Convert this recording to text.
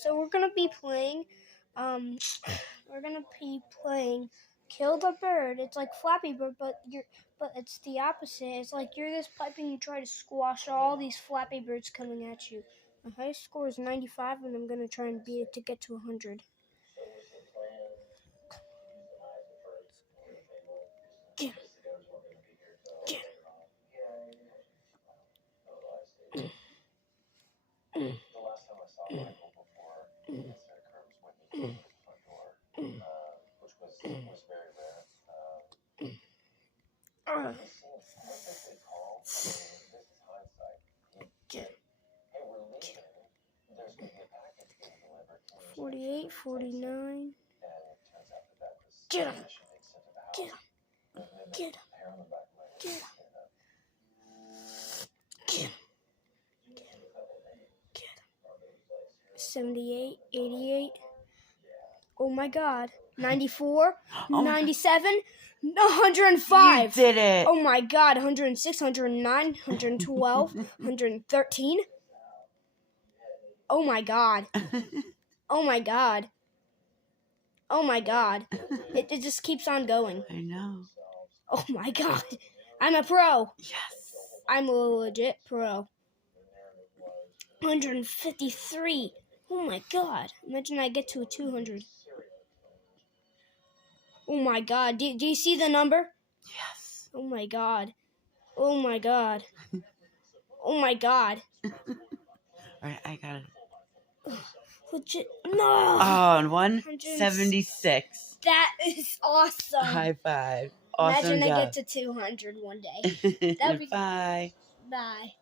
So we're gonna be playing, Kill the Bird. It's like Flappy Bird, but it's the opposite. It's like you're this pipe and you try to squash all these Flappy Birds coming at you. My highest score is 95, and I'm gonna try and beat it to get to 100. Get him. Get him. Get 48, 49. Get him. Get him. Get him. Get him. Get him. 78, 88. Oh my God. 94, 97, 105. You did it. Oh my God. 106, 109, 112, 113. Oh my God. Oh my God. Oh my God. It just keeps on going. I know. Oh my God. I'm a pro. Yes. I'm a legit pro. 153. Oh my God. Imagine I get to a 200. Oh my God. Do you see the number? Yes. Oh my God. Oh my God. Oh my God. All right, I got it. Legit. No. Oh, and 176. That is awesome. High five. Awesome Imagine job. I get to 200 one day. That'd be. Bye. Bye.